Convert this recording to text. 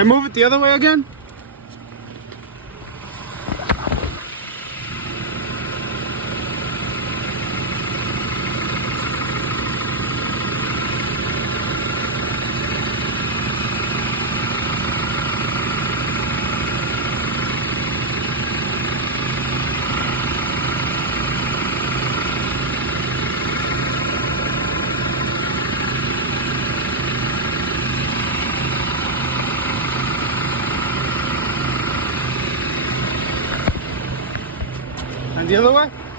I move it the other way again? And the other way?